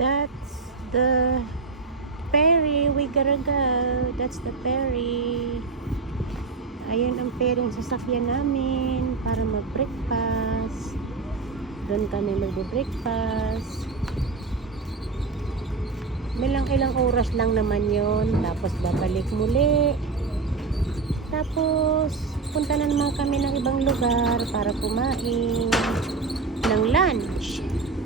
That's the ferry. We gotta go. That's the ferry. Ayun ang ferry sasakyan namin para mag-breakfast. Doon kami mag-breakfast. Ilang oras lang naman yon. Tapos babalik muli. Tapos punta na naman kami ng ibang lugar para kumain.